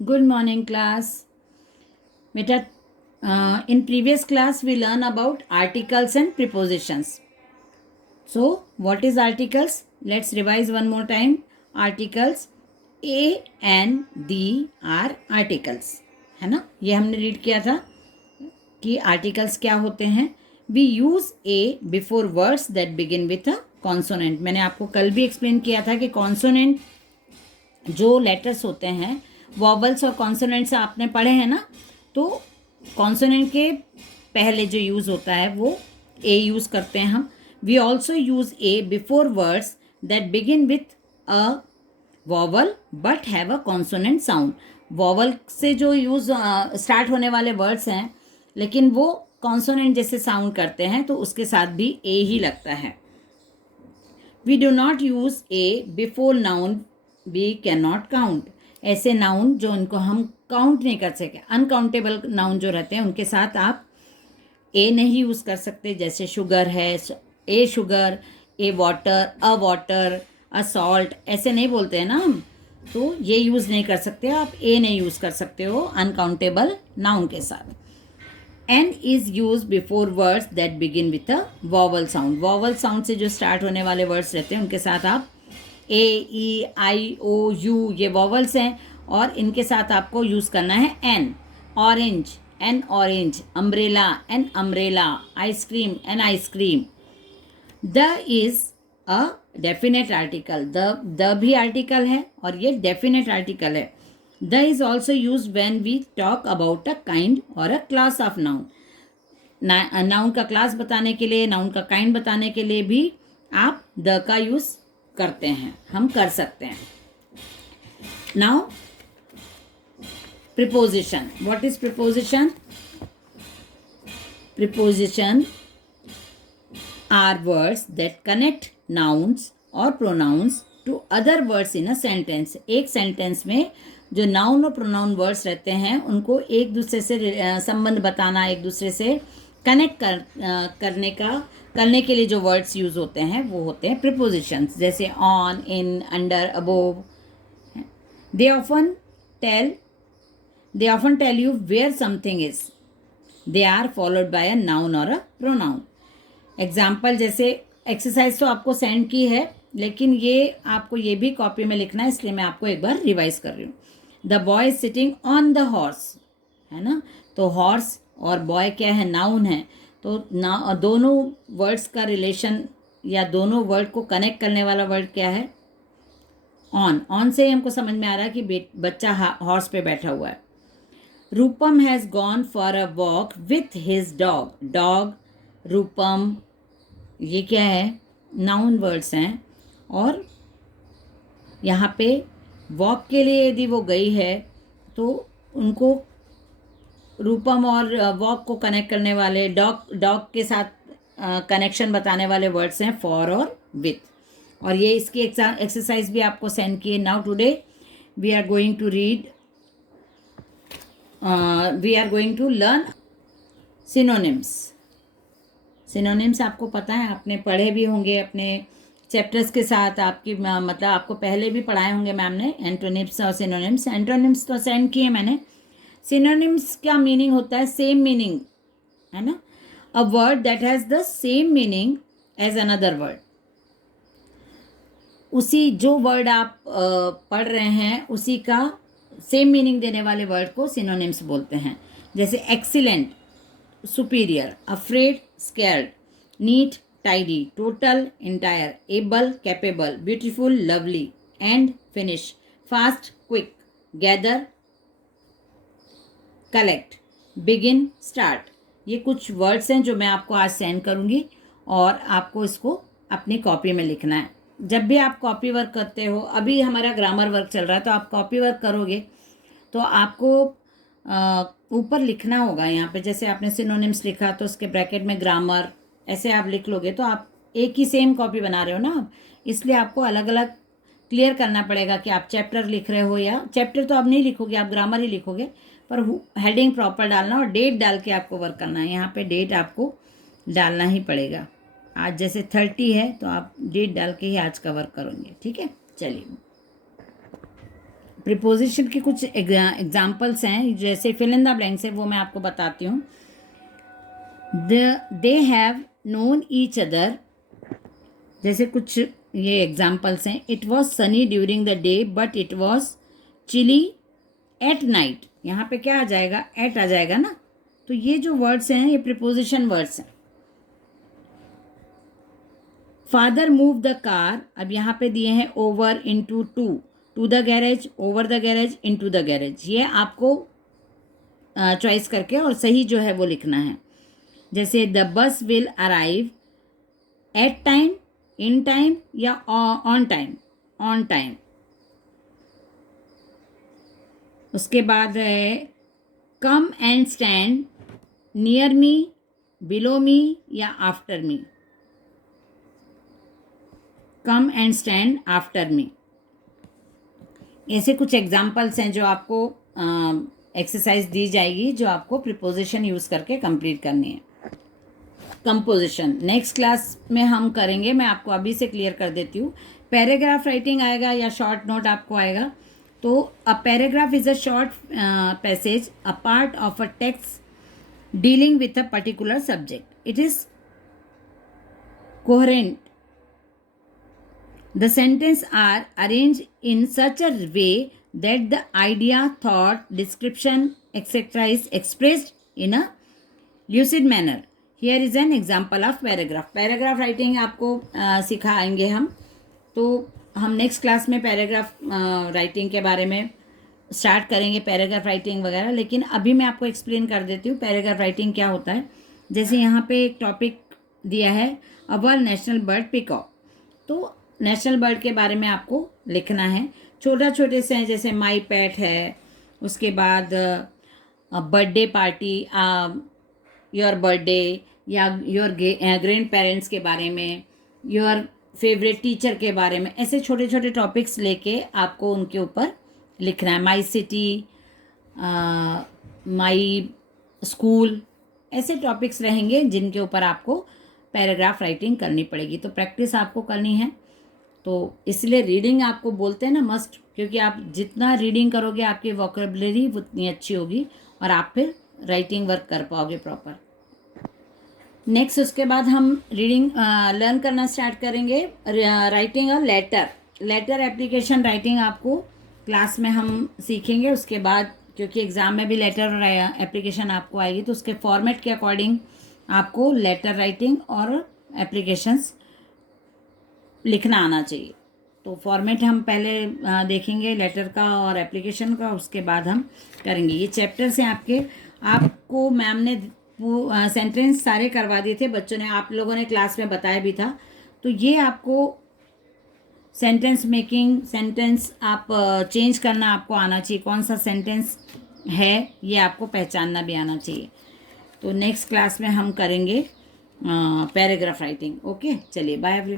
Good morning, class. Beta, in previous class we learn about articles and prepositions. So, what is articles? Let's revise one more time. Articles A and D are articles. है ना, ये हमने read किया था कि articles क्या होते हैं. We use a before words that begin with a consonant. मैंने आपको कल भी एक्सप्लेन किया था कि कॉन्सोनेंट जो लेटर्स होते हैं, वॉवल्स और कॉन्सोनेंट्स आपने पढ़े हैं ना, तो कॉन्सोनेंट के पहले जो यूज़ होता है वो ए यूज़ करते हैं हम. We also use a before words that begin with a vowel but have a consonant sound. Vowel से जो यूज़ स्टार्ट होने वाले वर्ड्स हैं लेकिन वो कॉन्सोनेंट जैसे साउंड करते हैं, तो उसके साथ भी ए ही लगता है. We do not use a before noun we can not count. ऐसे नाउन जो उनको हम काउंट नहीं कर सके, अनकाउंटेबल नाउन जो रहते हैं, उनके साथ आप ए नहीं यूज़ कर सकते. जैसे शुगर है, a sugar, a water, a salt, ऐसे नहीं बोलते हैं ना हम, तो ये यूज़ नहीं कर सकते. आप ए नहीं यूज़ कर सकते हो अनकाउंटेबल नाउन के साथ. An is use before words that begin with a vowel sound. Vowel sound से जो स्टार्ट होने वाले वर्ड्स रहते हैं उनके साथ आप ए, ई, आई, ओ, यू, ये वॉवल्स हैं और इनके साथ आपको यूज़ करना है an. Orange, an orange. Umbrella, an umbrella. Ice cream, an ice cream. The is a definite article. The भी आर्टिकल है और ये डेफिनेट आर्टिकल है. The is also use when we talk about a kind और a class of noun. Noun का class बताने के लिए, नाउन का काइंड बताने के लिए भी आप द का यूज करते हैं, हम कर सकते हैं. Now preposition. What is preposition? Preposition are words that connect nouns or pronouns to other words in a sentence. एक सेंटेंस में जो नाउन और प्रोनाउन वर्ड्स रहते हैं उनको एक दूसरे से संबंध बताना, एक दूसरे से कनेक्ट करने के लिए जो वर्ड्स यूज होते हैं वो होते हैं प्रिपोजिशंस. जैसे on, in, under, above. They often tell you where something is. They are followed by a noun और अ प्रोनाउन. एग्जाम्पल जैसे एक्सरसाइज तो आपको सेंड की है, लेकिन ये आपको ये भी कॉपी में लिखना है, इसलिए मैं आपको एक बार रिवाइज कर रही हूँ. The boy is sitting on the horse, है ना. तो हॉर्स और बॉय क्या है? नाउन है. तो दोनों वर्ड्स का रिलेशन या दोनों वर्ड को कनेक्ट करने वाला वर्ड क्या है? ऑन. ऑन से ही हमको समझ में आ रहा है कि बच्चा हॉर्स पे बैठा हुआ है. Rupam has gone for a walk with his dog. Dog, Rupam, ये क्या है? नाउन वर्ड्स हैं. और यहाँ पे वॉक के लिए यदि वो गई है तो उनको रूपम और वॉक को कनेक्ट करने वाले डॉग के साथ कनेक्शन बताने वाले वर्ड्स हैं फॉर और विथ. और ये इसकी एक्सरसाइज भी आपको सेंड किए. Now today we are going to learn synonyms. Synonyms आपको पता है, आपने पढ़े भी होंगे अपने चैप्टर्स के साथ. आपकी मतलब आपको पहले भी पढ़ाए होंगे मैम ने एंटोनिम्स और सिनोनिम्स. एंटोनिम्स तो सेंड किए मैंने. सिनोनिम्स का मीनिंग होता है सेम मीनिंग, है ना. A word that has the same meaning as another word. उसी जो वर्ड आप पढ़ रहे हैं उसी का सेम मीनिंग देने वाले वर्ड को सिनोनिम्स बोलते हैं. जैसे excellent, superior, afraid, scared, neat, tidy, total, entire, able, capable, beautiful, lovely, end, finish, fast, quick, gather, collect, begin, start. ये कुछ वर्ड्स हैं जो मैं आपको आज सेंड करूँगी और आपको इसको अपनी कॉपी में लिखना है. जब भी आप कॉपी वर्क करते हो, अभी हमारा ग्रामर वर्क चल रहा है, तो आप कॉपी वर्क करोगे तो आपको ऊपर लिखना होगा. यहाँ पे जैसे आपने सिनोनिम्स लिखा तो उसके ब्रैकेट में ग्रामर ऐसे आप लिख लोगे, तो आप एक ही सेम कॉपी बना रहे हो ना, इसलिए आपको अलग अलग क्लियर करना पड़ेगा कि आप चैप्टर लिख रहे हो या चैप्टर तो आप नहीं लिखोगे, आप ग्रामर ही लिखोगे, पर हेडिंग प्रॉपर डालना और डेट डाल के आपको वर्क करना है. यहाँ पे डेट आपको डालना ही पड़ेगा. आज जैसे 30 है तो आप डेट डाल के ही आज का वर्क करोगे. ठीक है, चलिए प्रिपोजिशन की कुछ एग्जाम्पल्स हैं, जैसे फिल इन द ब्लैंक्स है, वो मैं आपको बताती हूँ. They have known each other, जैसे कुछ ये एग्जाम्पल्स हैं. It was sunny during the day but it was chilly at night. यहाँ पे क्या आ जाएगा, एट आ जाएगा ना. तो ये जो वर्ड्स हैं ये प्रिपोजिशन वर्ड्स हैं. फादर मूव द कार, अब यहाँ पे दिए हैं over into two the garage, over the garage, into the garage. ये आपको चॉइस करके और सही जो है वो लिखना है. जैसे the bus will arrive at time, in time या ऑन टाइम. On time. उसके बाद है come and stand near me, below me या after me. Come and stand after me. ऐसे कुछ एग्जाम्पल्स हैं जो आपको एक्सरसाइज दी जाएगी, जो आपको प्रिपोजिशन यूज़ करके कंप्लीट करनी है. कंपोजिशन नेक्स्ट क्लास में हम करेंगे. मैं आपको अभी से क्लियर कर देती हूँ. पैराग्राफ राइटिंग आएगा या शॉर्ट नोट आपको आएगा. तो a paragraph is a short passage, a part of a text dealing with a particular subject. It is coherent. The sentences are arranged in such a way that the idea, thought, description, etc. is expressed in a lucid manner. Here is an example of paragraph. Paragraph writing आपको सिखाएंगे हम. तो हम next class में paragraph writing के बारे में start करेंगे, पैराग्राफ राइटिंग वगैरह. लेकिन अभी मैं आपको एक्सप्लेन कर देती हूँ पैराग्राफ राइटिंग क्या होता है. जैसे यहाँ पे एक टॉपिक दिया है, अवर नेशनल बर्ड पिकॉक. तो नेशनल बर्ड के बारे में आपको लिखना है. छोटे से हैं, जैसे माई पेट है. उसके बाद बर्थडे पार्टी, योर बर्थडे, या योर ग्रैंड पेरेंट्स के बारे में, योर फेवरेट टीचर के बारे में. ऐसे छोटे टॉपिक्स लेके आपको उनके ऊपर लिखना है. माई सिटी, माई स्कूल, ऐसे टॉपिक्स रहेंगे जिनके ऊपर आपको पैराग्राफ राइटिंग करनी पड़ेगी. तो प्रैक्टिस आपको करनी है. तो इसलिए रीडिंग आपको बोलते हैं ना मस्ट, क्योंकि आप जितना रीडिंग करोगे आपकी वोकेबलरी उतनी अच्छी होगी और आप फिर राइटिंग वर्क कर पाओगे प्रॉपर. नेक्स्ट उसके बाद हम रीडिंग लर्न करना स्टार्ट करेंगे. Writing a letter application writing आपको क्लास में हम सीखेंगे. उसके बाद क्योंकि एग्ज़ाम में भी लेटर और एप्लीकेशन आपको आएगी, तो उसके फॉर्मेट के अकॉर्डिंग आपको लेटर राइटिंग और एप्लीकेशंस लिखना आना चाहिए. तो फॉर्मेट हम पहले देखेंगे लेटर का और एप्लीकेशन का, उसके बाद हम करेंगे. ये चैप्टर्स हैं आपके. आपको मैम ने सेंटेंस सारे करवा दिए थे, बच्चों ने, आप लोगों ने क्लास में बताया भी था. तो ये आपको सेंटेंस मेकिंग, सेंटेंस आप चेंज करना आपको आना चाहिए. कौन सा सेंटेंस है ये आपको पहचानना भी आना चाहिए. तो नेक्स्ट क्लास में हम करेंगे पैराग्राफ राइटिंग. ओके, चलिए बाय एवरीवन.